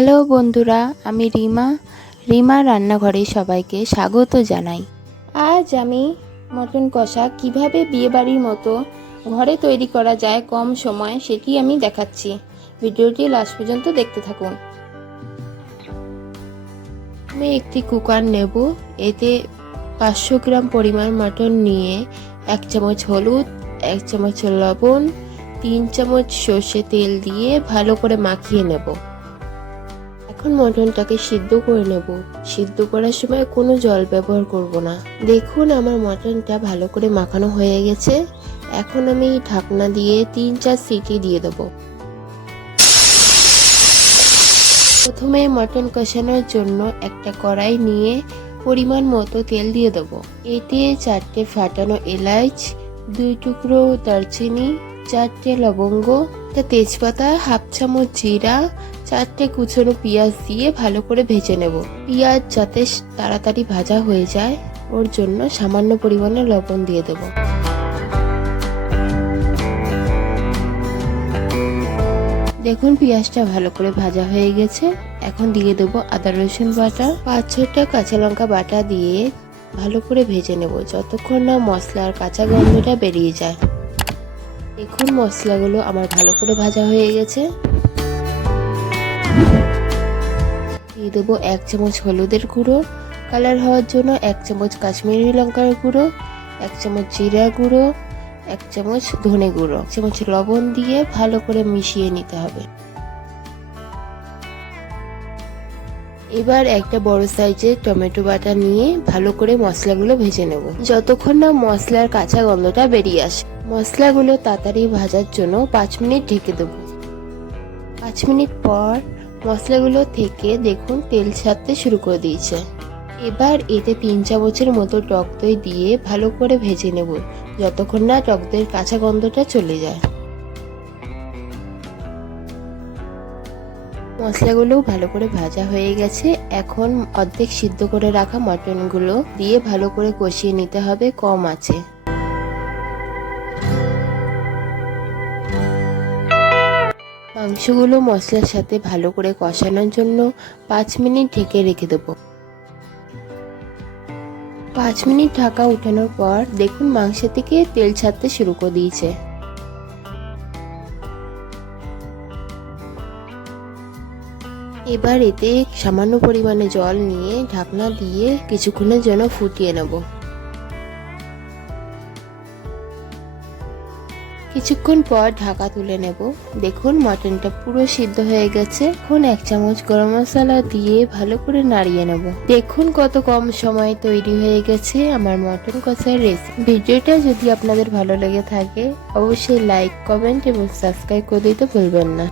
Hello বন্ধুরা, আমি রিমা। রিমা রান্নাঘরে সবাইকে স্বাগত জানাই। আজ আমি মটন কষা কীভাবে বিয়েবাড়ির মতো ঘরে তৈরি করা যায় কম সময়ে সেটি আমি দেখাচ্ছি। ভিডিওটি লাস্ট পর্যন্ত দেখতে থাকুন। আমি একটি কুকার নেব, এতে পাঁচশো গ্রাম পরিমাণ মটন নিয়ে এক চামচ হলুদ, এক চামচ লবণ, তিন চামচ সর্ষে তেল দিয়ে ভালো করে মাখিয়ে নেব। এখন মটনটাকে সিদ্ধ করে নেব। সিদ্ধ করার সময় কোনো জল ব্যবহার করব না। দেখুন আমার মটনটা ভালো করে মাখানো হয়ে গেছে। এখন আমি ঢাকনা দিয়ে তিন চার সিটি দিয়ে দেবো। প্রথমে মটন কষানোর জন্য একটা কড়াই নিয়ে পরিমাণ মতো তেল দিয়ে দেবো। এতে চারটে ফাটানো এলাচ, দুই টুকরো দারচিনি, চারটে লবঙ্গ তেজপাতা, হাফ চামচ জিরা চারটে কুচনো পেঁয়াজ দিয়ে ভালো করে ভেজে নেব। পেঁয়াজ যাতে তাড়াতাড়ি ভাজা হয়ে যায়, ওর জন্য সামান্য পরিমাণে লবণ দিয়ে দেব। দেখুন, পেঁয়াজটা ভালো করে ভাজা হয়ে গেছে। এখন দিয়ে দেব আদা রসুন বাটা। পাঁচ ছটা কাঁচা লঙ্কা বাটা দিয়ে ভালো করে ভেজে নেব, যতক্ষণ না মশলার কাঁচা গন্ধটা বেরিয়ে যায়। দেখুন, মশলাগুলো আমার ভালো করে ভাজা হয়ে গেছে। দিয়ে দেবো এক চামচ হলুদের গুঁড়ো, কালার হওয়ার জন্য এক চামচ কাশ্মীরি লঙ্কার গুঁড়ো, এক চামচ জিরা গুঁড়ো, এক চামচ ধনে গুঁড়ো। এক চামচ লবণ দিয়ে ভালো করে মিশিয়ে নিতে হবে। এবার একটা বড় সাইজের টমেটো বাটা নিয়ে ভালো করে মশলাগুলো ভেজে নেব। যতক্ষণ না মশলার কাঁচা গন্ধটা বেরিয়ে আসে, মশলাগুলো তাড়াতাড়ি ভাজার জন্য পাঁচ মিনিট ঢেকে দেবো। পাঁচ মিনিট পর মশলাগুলো থেকে দেখুন তেল ছাড়তে শুরু করে দিয়েছে। এবার এতে তিন চামচের মতো টক দই দিয়ে ভালো করে ভেজে নেব, যতক্ষণ না টক দইয়ের কাঁচা গন্ধটা চলে যায়। মশলাগুলো ভালো করে ভাজা হয়ে গেছে। এখন অর্ধেক সিদ্ধ করে রাখা মটনগুলো দিয়ে ভালো করে কষিয়ে নিতে হবে, কম আছে। মাংসগুলো মশলার সাথে ভালো করে কষানোর জন্য পাঁচ মিনিট ঢেকে রেখে দেবো। পাঁচ মিনিট ঢাকা উঠানোর পর দেখুন মাংস থেকে তেল ছাড়তে শুরু করে দিয়েছে। এবার এতে সামান্য পরিমাণে জল নিয়ে ঢাকনা দিয়ে কিছুক্ষণের জন্য ফুটিয়ে নেব। কিছুক্ষণ পর ঢাকা তুলে নেব। দেখুন, মটনটা পুরো সিদ্ধ হয়ে গেছে। এখন এক চামচ গরম মশলা দিয়ে ভালো করে নাড়িয়ে নেব। দেখুন কত কম সময় তৈরি হয়ে গেছে আমার মটন কষার রেসিপি ভিডিওটা যদি আপনাদের ভালো লেগে থাকে, অবশ্যই লাইক কমেন্ট এবং সাবস্ক্রাইব করে দিতে ভুলবেন না।